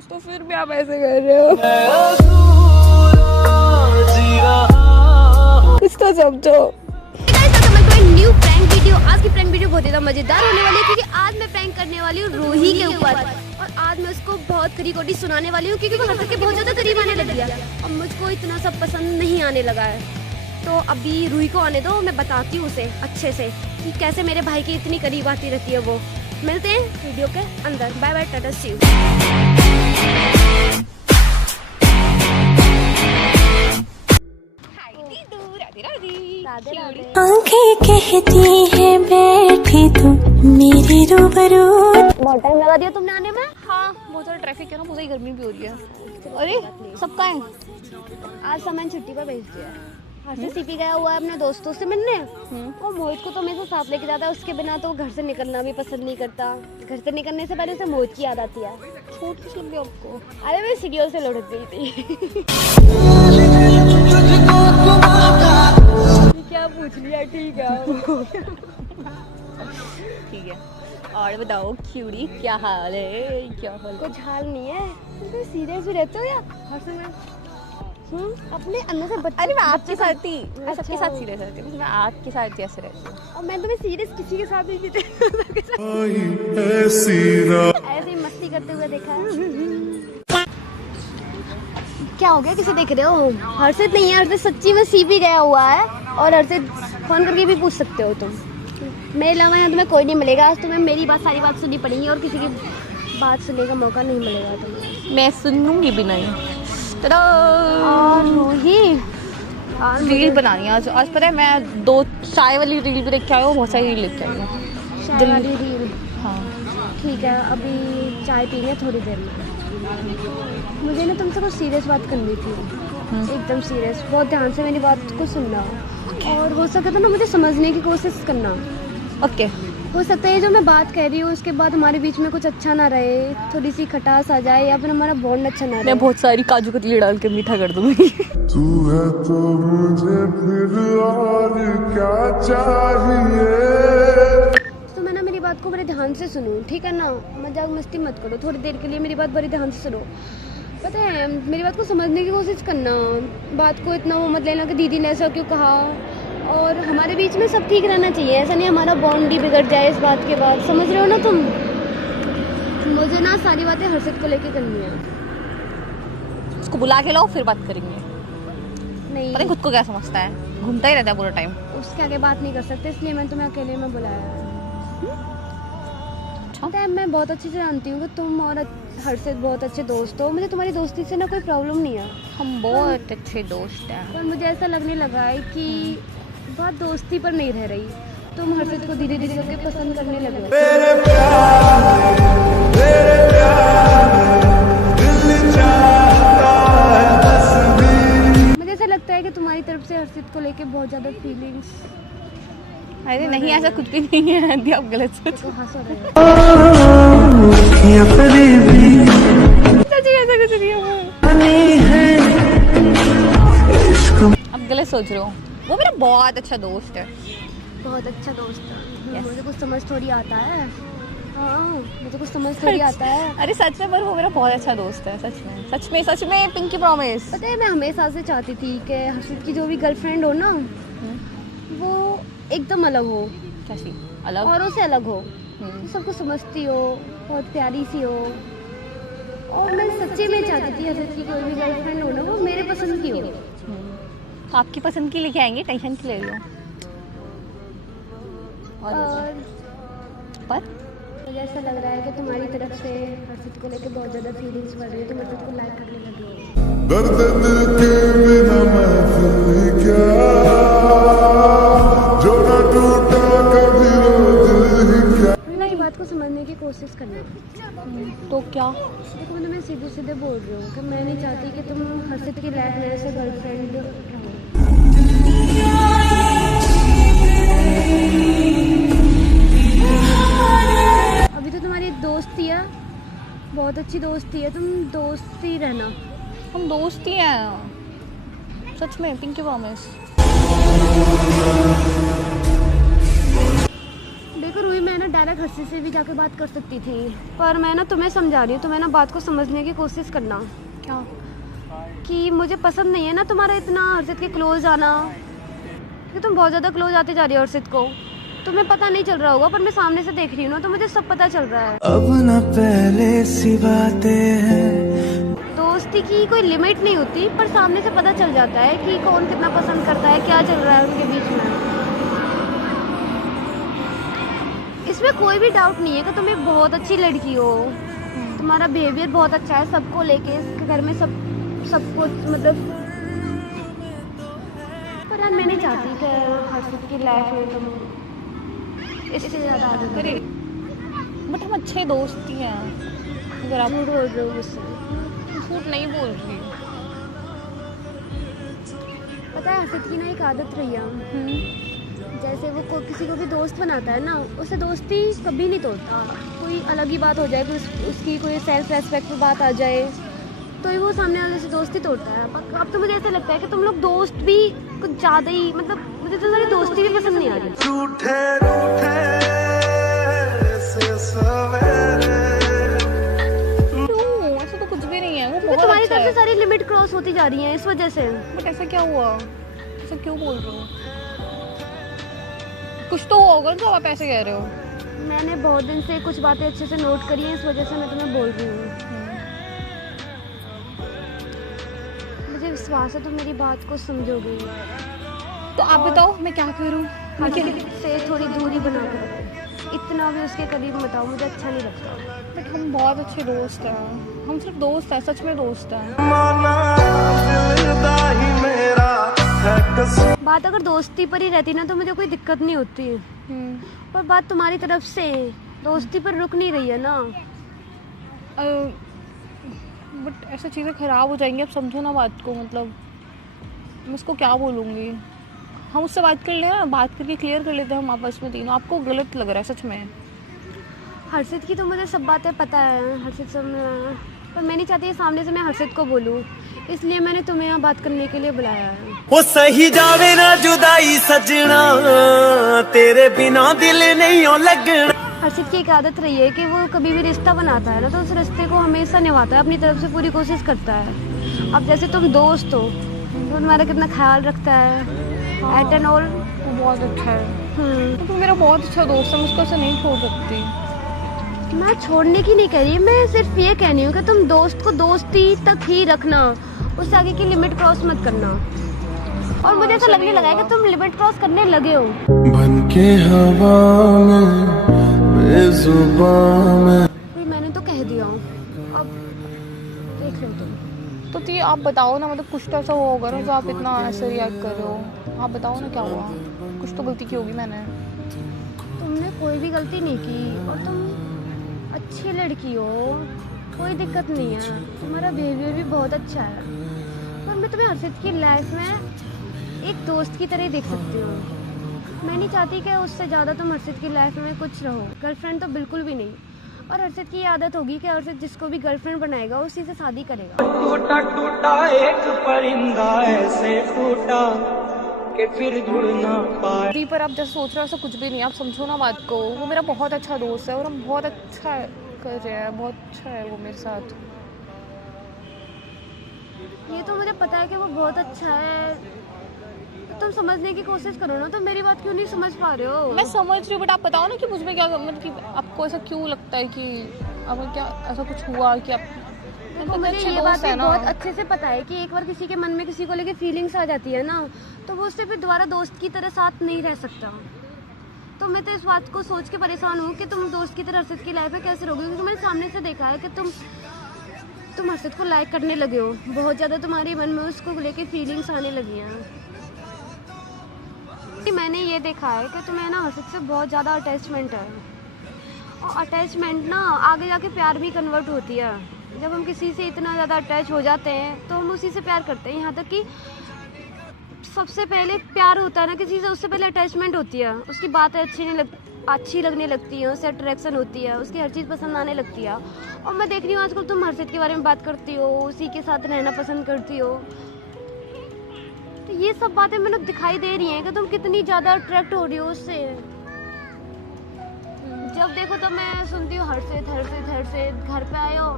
तो फिर भी आप ऐसे कर रहे हो, कुछ तो समझो। New prank video. आज की प्रैंक वीडियो बहुत ज़्यादा मजेदार होने वाली है क्योंकि आज मैं प्रैंक करने वाली हूँ रूही के ऊपर और आज मैं उसको बहुत खरी खोटी सुनाने वाली हूँ क्योंकि वो हद के बहुत ज़्यादा करीब आने लग गया और मुझको इतना सब पसंद नहीं आने लगा है। तो अभी रूही को आने दो, मैं बताती हूँ उसे अच्छे से कि कैसे मेरे भाई की इतनी करीब आती रहती है वो। मिलते हैं वीडियो के अंदर। Bye bye, tata see you. आंखें कहती है बैठी तू मेरे रूबरू। बहुत टाइम लगा दिया तुमने आने में। हाँ, बहुत सारा ट्रैफिक है ना, बहुत गर्मी भी हो रही है। अरे सबका है, आज सामान छुट्टी पर भेज दिया है। हर्षित सीपी गया हुआ है अपने दोस्तों से मिलने और मोहित को तो मेरे साथ लेके जाता है। उसके बिना तो घर से निकलना भी पसंद नहीं करता। घर से निकलने से पहले उसे मोहित की याद आती है। छोट किस लग गया आपको? अरे मैं सीढ़ियों से लुढ़क गई थी। क्या पूछ लिया? ठीक है ठीक है, और बताओ क्यूरी, क्या हाल है? क्या हाल? कुछ हाल नहीं है। तुम सीरियस भी रहते हो या हर समय अपने अंदर से अरे मैं आपके साथ थी, मैं अच्छा। सबके साथ सीरियस रहती हूँ, मैं आपके साथ ही ऐसे रहती हूँ। और मैं तुम्हें सीरियस किसी के साथ नहीं थी। ऐसे ही मस्ती करते हुए देखा है। क्या हो गया? किसे देख रहे हो? हर्षित नहीं है, हर्षित सच्ची में सीपी गया हुआ है और हर्षित फोन करके भी पूछ सकते हो तुम। मेरे अलावा यहाँ तुम्हें कोई नहीं मिलेगा। आज तुम्हें मेरी सारी बात सुननी पड़ेगी और किसी की बात सुनने का मौका नहीं मिलेगा तुम्हें। मैं सुनूंगी भी नहीं। और रूही रील बनानी है आज। आज पता है मैं 2 चाय वाली रील भी देख के आई हूँ, बहुत सारी रील देख के आई हूँ। चाय वाली रील। हाँ ठीक है, अभी चाय पीनी है थोड़ी देर में। मुझे ना तुमसे कुछ सीरियस बात करनी थी, एकदम सीरियस। बहुत ध्यान से मेरी बात को सुनना और हो सके तो ना मुझे समझने की कोशिश करना। ओके। हो सकता है जो मैं बात कह रही हूँ उसके बाद हमारे बीच में कुछ अच्छा ना रहे, थोड़ी सी खटास आ जाए या फिर हमारा बॉन्ड अच्छा ना रहे। मैं बहुत सारी काजू कतली डाल के मीठा कर दूंगी। तू है तो मुझे फिर और क्या चाहिए। तो मैं ना मेरी बात को बड़े ध्यान से सुनो, ठीक है ना? मजाक मस्ती मत करो, थोड़ी देर के लिए मेरी बात बड़ी ध्यान से सुनो। पता है, मेरी बात को समझने की कोशिश करना। बात को इतना वो मत लेना कि दीदी ने ऐसा क्यों कहा। और हमारे बीच में सब ठीक रहना चाहिए, ऐसा नहीं हमारा बॉन्ड ही बिगड़ जाए इस बात के बाद। समझ रहे हो ना तुम? मुझे ना सारी बातें हर्षित को लेके करनी है। उसको बुला के लाओ, फिर बात करेंगे। नहीं, पता नहीं खुद को क्या समझता है, घूमता ही रहता है पूरा टाइम। उसके आगे बात नहीं कर सकते, इसलिए मैं तुम्हें अकेले में बुलाया। पता है, मैं बहुत अच्छे से जानती हूँ कि तुम और हर्षित बहुत अच्छे दोस्त हो। मुझे तुम्हारी दोस्ती से ना कोई प्रॉब्लम नहीं है। हम बहुत अच्छे दोस्त हैं। पर मुझे ऐसा लगने लगा है कि बात दोस्ती पर नहीं रह रही। तुम हर्षित को धीरे धीरे करके पसंद करने लगे हो। मुझे ऐसा लगता है कि तुम्हारी तरफ से हर्षित को लेके बहुत ज़्यादा फीलिंग्स। अरे नहीं, ऐसा कुछ भी नहीं है आंटी, आप गलत सोच। तो हंस रहे हो। सच्ची ऐसा कुछ नहीं है। आप गलत सोच रहे हो। वो मेरा बहुत अच्छा दोस्त है। बहुत अच्छा दोस्त है। मुझे कुछ समझ थोड़ी आता है। हाँ, मुझे कुछ समझ थोड़ी आता है। अरे सच में, पर वो मेरा बहुत अच्छा दोस्त है। सच में सच में सच में, पिंकी प्रॉमिस। पता है, मैं हमेशा से चाहती थी कि हर्षित की जो भी गर्लफ्रेंड हो ना, वो एकदम अलग हो, कैसी अलग? औरों से अलग हो, सबको समझती हो, बहुत प्यारी सी हो। और मैं सच्ची में चाहती थी हर्षित की कोई भी गर्लफ्रेंड हो ना, वो मेरे पसंद की हो। तो आपकी पसंद की लेके आएंगे, टेंशन की ले लो। और पर मुझे ऐसा लग रहा है कि तुम्हारी तरफ से हर्षित को लेके बहुत ज़्यादा फीलिंग्स बढ़ रही है। तुम हर्षित को लाइक करने लगे हो। दर्द दिल के बिना मैं फिर क्या, जो ना टूटा कभी वो दिल ही क्या। मेरी बात को समझने की कोशिश करना। तो क्या? देखो, मैं तुम्हें सीधे सीधे बोल रही हूँ कि मैं नहीं चाहती कि तुम हर्षित की लाइफ में ऐसे गर्लफ्रेंड रहो। अभी तो तुम्हारी दोस्ती है, बहुत अच्छी दोस्ती है, तुम दोस्ती रहना। हम दोस्त ही हैं, सच में, पिंकी प्रॉमिस। देखो रूही, मैं ना डायरेक्ट हर्षित से भी जाके बात कर सकती थी, पर मैं ना तुम्हें समझा रही हूँ, तुम्हें ना बात को समझने की कोशिश करना क्या? कि मुझे पसंद नहीं है ना तुम्हारा इतना हर्षित के क्लोज आना, कि तुम बहुत ज़्यादा क्लोज आते जा रही हो हर्षित को। तुम्हें पता नहीं चल रहा होगा, पर मैं सामने से देख रही हूँ ना, तो मुझे सब पता चल रहा है। अब न पहले सी बातें हैं। दोस्ती की कोई लिमिट नहीं होती, पर सामने से पता चल जाता है कि कौन कितना पसंद करता है, क्या चल रहा है उनके बीच में। इसमें कोई भी डाउट नहीं है कि तुम एक बहुत अच्छी लड़की हो, तुम्हारा बिहेवियर बहुत अच्छा है सबको लेके, घर में सब कुछ मतलब। पर यार मैं नहीं चाहती कि हर्षित की लाइफ में तुम इससे ज़्यादा आगे बढ़ो। बट हम अच्छे दोस्त ही हैं। अगर आप झूठ बोल रहे हो मुझसे। झूठ नहीं बोल रही। पता है हर्षित की ना एक आदत रही है, जैसे वो किसी को भी दोस्त बनाता है ना, उसे दोस्ती कभी नहीं तोड़ता। कोई अलग ही बात हो जाए, उसकी कोई सेल्फ रेस्पेक्ट पे बात आ जाए, तो ही वो सामने वाले से दोस्ती तोड़ता है। अब तो मुझे ऐसा लगता है कि तुम लोग दोस्त भी कुछ ज़्यादा ही, मतलब मुझे तो सारी दोस्ती भी पसंद नहीं आ रही। क्यों? ऐसा तो कुछ भी नहीं है। वो क्योंकि बहुत तुम्हारी अच्छा तरफ से है। सारी लिमिट क्रॉस होती जा रही हैं इस वजह से। बट ऐसा क्या हुआ? ऐसा क्यों बोल रहे हो? कुछ तो हुआ होगा जो आप ऐसे कह रहे हो। मैंने बहुत दिन से कुछ बातें अच्छे से नोट करी हैं, इस वजह से मैं तुम्हें बोल रही हूँ। मुझे विश्वास है तुम मेरी बात को समझोगे। तो आप बताओ मैं क्या करूँ? हर्षित से थोड़ी दूरी बना कर रखो। इतना भी उसके करीब मत आओ, मुझे अच्छा नहीं लगता। बट हम बहुत अच्छे दोस्त हैं। हम सिर्फ दोस्त हैं, सच में दोस्त हैं। बात अगर दोस्ती पर ही रहती ना तो मुझे कोई दिक्कत नहीं होती, पर बात तुम्हारी तरफ से दोस्ती पर रुक नहीं रही है ना। बट ऐसे चीज़ें ख़राब हो जाएंगी। अब समझो ना बात को। मतलब मैं इसको क्या बोलूँगी? हम उससे बात कर लें ना, बात करके क्लियर कर लेते हैं हम आपस में तीनों। आपको गलत लग रहा है सच में? हर्षित की तो मुझे सब बातें पता है, हर्षित सब पर मैं नहीं चाहती सामने से मैं हर्षित को बोलूँ, इसलिए मैंने तुम्हें यहाँ बात करने के लिए बुलाया है। वो सही जावे ना जुदाई सजना, तेरे बिना दिल नहीं हो लगना। हर्षित की एक आदत रही है कि वो कभी भी रिश्ता बनाता है ना, तो उस रिश्ते को हमेशा निभाता है, अपनी तरफ से पूरी कोशिश करता है। अब जैसे तुम दोस्त हो तो तुम्हारा कितना ख्याल रखता है, एट एंड ऑल। वो बहुत अच्छा है। तो मेरा बहुत अच्छा दोस्त है, मुझको ऐसे नहीं छोड़ सकती। मैं छोड़ने की नहीं कह रही, मैं सिर्फ ये कह रही हूँ कि तुम दोस्त को दोस्ती तक ही रखना, उससे आगे की लिमिट क्रॉस मत करना। और मुझे ऐसा लगने लगा है कि तुम लिमिट क्रॉस करने लगे हो। बनके हवा में, बेजुबान में। मैंने तो कह दिया, अब देख लो तुम। तो ये आप बताओ ना, मतलब कुछ तो ऐसा हुआ होगा ना जो आप इतना ऐसे रिएक्ट कर रहे हो। आप बताओ ना क्या हुआ? कुछ तो गलती की होगी मैंने। तुमने कोई भी गलती नहीं की और तुम अच्छी लड़की हो, कोई दिक्कत नहीं है, तुम्हारा बिहेवियर भी बहुत अच्छा है। पर मैं तुम्हें हर्षित की लाइफ में एक दोस्त की तरह देख सकती हूँ। मैं नहीं चाहती कि उससे ज़्यादा तुम हर्षित की लाइफ में कुछ रहो। गर्लफ्रेंड तो बिल्कुल भी नहीं। और हर्षित की आदत होगी कि हर्षित जिसको भी गर्लफ्रेंड बनाएगा उसी से शादी करेगा। टूटा टूटा एक परिंदा ऐसे टूटा कि फिर जुड़ ना पाए। अभी पर आप जैसे सोच रहे हो ऐसा कुछ भी नहीं। आप समझो ना बात को। वो मेरा बहुत अच्छा दोस्त है और हम बहुत अच्छा कर रहे हैं। बहुत अच्छा है वो मेरे साथ। ये तो मुझे पता है कि वो बहुत अच्छा है, तो तुम समझने की कोशिश करो ना। तो मेरी बात क्यों नहीं समझ पा रहे हो? मैं समझ रही हूँ, बट आप बताओ ना कि मुझमें क्या, मतलब कि आपको ऐसा क्यों लगता है कि अब क्या ऐसा कुछ हुआ कि आप देखो, मुझे ये बात बहुत अच्छे से पता है कि एक बार किसी के मन में किसी को लेके फीलिंग्स आ जाती है ना, तो वो उससे फिर दोबारा दोस्त की तरह साथ नहीं रह सकता। तो मैं तो इस बात को सोच के परेशान हूँ कि तुम दोस्त की तरह हर्षित की लाइफ में कैसे रहोगे, क्योंकि मैंने सामने से देखा है कि तुम हर्षित को लाइक करने लगे हो बहुत ज़्यादा। तुम्हारे मन में उसको लेके फीलिंग्स आने लगी हैं। मैंने ये देखा है कि तुम्हें ना हर्षित से बहुत ज़्यादा अटैचमेंट है, और अटैचमेंट ना आगे जाके प्यार भी कन्वर्ट होती है। जब हम किसी से इतना ज़्यादा अटैच हो जाते हैं तो हम उसी से प्यार करते हैं। यहाँ तक कि सबसे पहले प्यार होता है ना किसी से, उससे पहले अटैचमेंट होती है। उसकी बातें अच्छी लगने लगती है, उससे अट्रैक्शन होती है, उसकी हर चीज़ पसंद आने लगती है। और मैं देख रही हूँ आजकल तुम हर्षित के बारे में बात करती हो, उसी के साथ रहना पसंद करती हो। तो ये सब बातें मैंने दिखाई दे रही हैं कि तुम कितनी ज़्यादा अट्रैक्ट हो रही हो उससे। जब देखो तो मैं सुनती हूँ हर्षित घर पे आए हो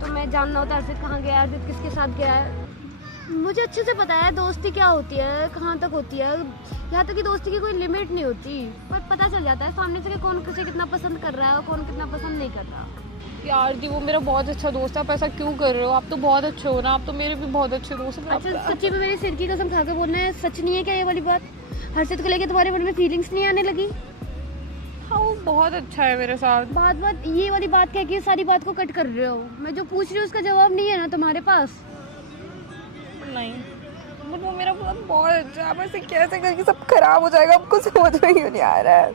तो मैं जानना होता है हर्षित कहाँ गया, हर्षित किसके साथ गया है। मुझे अच्छे से पता है दोस्ती क्या होती है, कहाँ तक होती है। यहाँ तक कि दोस्ती की कोई लिमिट नहीं होती, पर पता चल जाता है सामने से कि कौन किसे कितना पसंद कर रहा है और कौन कितना पसंद नहीं कर रहा। यार जी वो मेरा बहुत अच्छा दोस्त है, आप ऐसा क्यों कर रहे हो? आप तो बहुत अच्छे हो ना, आप तो मेरे भी बहुत अच्छे दोस्त हैं। अच्छा सच्ची में मेरी सिर की कसम खा के बोलना है, सच नहीं है क्या ये वाली बात? हर्षित को लेके तुम्हारे मन में फीलिंग्स नहीं आने लगी? हाँ वो बहुत अच्छा है मेरे साथ। बात ये वाली बात कह के सारी बात को कट कर रहे हो। मैं जो पूछ रही हूँ उसका जवाब नहीं है ना तुम्हारे पास? नहीं बट वो मेरा बहुत अच्छा है, आप ऐसे कैसे करके सब खराब हो जाएगा, आपको समझ में ही नहीं आ रहा है।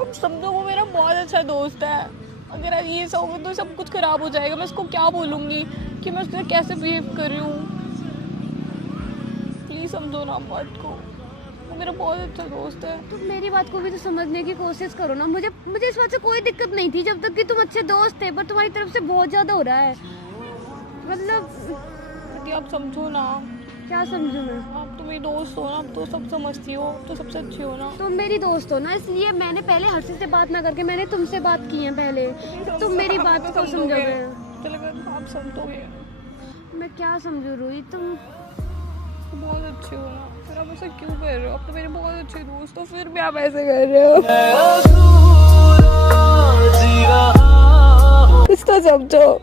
अब समझो वो मेरा बहुत अच्छा दोस्त है, अगर आज ये सब तो सब कुछ खराब हो जाएगा। मैं उसको क्या बोलूँगी कि मैं उससे कैसे बिहेव कर रही हूँ? प्लीज़ समझो ना बात को, वो मेरा बहुत अच्छा दोस्त है। तुम मेरी बात को भी तो समझने की कोशिश करो ना। मुझे इस बात से कोई दिक्कत नहीं थी जब तक कि तुम अच्छे दोस्त थे, पर तुम्हारी तरफ से बहुत ज़्यादा हो रहा है। मतलब आप समझो ना। क्या समझूं मैं? आप तो मेरी दोस्त हो ना, आप तो सब समझती हो, तो सबसे अच्छी हो ना। तुम मेरी दोस्त हो ना, इसलिए मैंने पहले हर्षित से बात ना करके मैंने तुमसे बात की है पहले। तुम मेरी बात को समझोगे? आप समझोगे? मैं क्या समझूं रूही? तुम बहुत अच्छे हो ना, फिर आप ऐसा क्यों कर रहे हो? आप तो मेरे बहुत अच्छे दोस्त हो, फिर भी आप ऐसे कर रहे हो। कुछ तो समझो,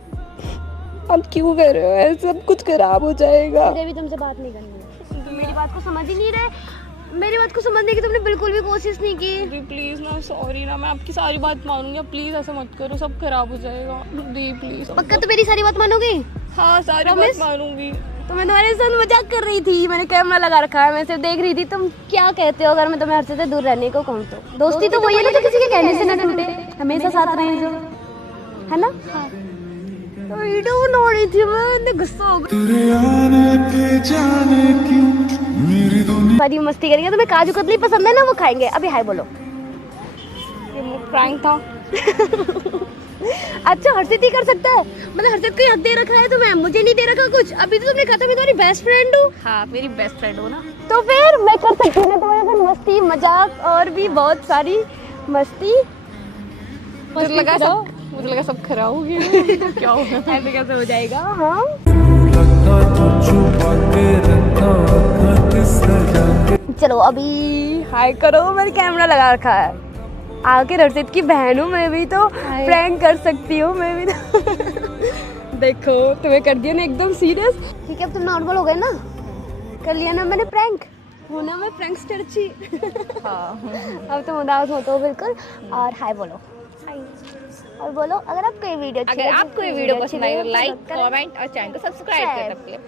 आप क्यों कर रहे हो ऐसे? सब कुछ खराब हो जाएगा। मुझे भी तुमसे बात नहीं करनी है, तुम मेरी बात को समझ ही नहीं रहे। मेरी बात को समझने की तुमने बिल्कुल भी कोशिश नहीं की। प्लीज ना, सॉरी ना, मैं आपकी सारी बात मानूंगी, आप प्लीज ऐसा मत करो, सब खराब हो जाएगा। दी प्लीज। पक्का तो मेरी सारी बात मानोगी? हाँ सारी बात मानूंगी। तो मैं तुम्हारे साथ मजाक कर रही थी, मैंने कैमरा लगा रखा है, मैं सिर्फ देख रही थी तुम क्या कहते हो। अगर मैं तुम्हें हर्षित से दूर रहने को कहूँ तो दोस्ती तो वही है ना जो किसी के कहने से ना टूटे, हमेशा साथ रहे जो, है ना? तो वीडियो बना रही थी मैं, गुस्सा हो गई। बड़ी मस्ती करेंगे। तुम्हें काजू कतली पसंद है ना, वो खाएंगे। अभी हाय बोलो। ये प्रैंक था। अच्छा हर्षित ही कर सकता है? मतलब हर्षित को हक दे रखा है तुम्हें, मुझे नहीं दे रखा कुछ। अभी तो तुमने कहा था मैं तुम्हारी बेस्ट फ्रेंड हूँ। हाँ मेरी बेस्ट फ्रेंड हो ना, तो फिर मैं कर सकती हूँ ना तुम्हारे साथ मस्ती मजाक और भी बहुत सारी मस्ती। मुझे लगा सब खराब हो गया। क्या होगा? ऐसे कैसे हो जाएगा? हाँ चलो अभी हाय करो, मैंने कैमरा लगा रखा है। आके हर्षित की बहन हूँ मैं भी, तो प्रैंक कर सकती हूँ मैं भी तो। देखो तुम्हें कर दिया ना एकदम सीरियस। ठीक है अब तुम नॉर्मल हो गए ना, कर लिया ना मैंने प्रैंक, हो ना मैं प्रैंकस्टर अच्छी। अब तुम उदास मत हो बिल्कुल। और हाय बोलो। और बोलो अगर आपको ये वीडियो पसंद आई तो लाइक, कमेंट और चैनल को सब्सक्राइब कर सकते हैं।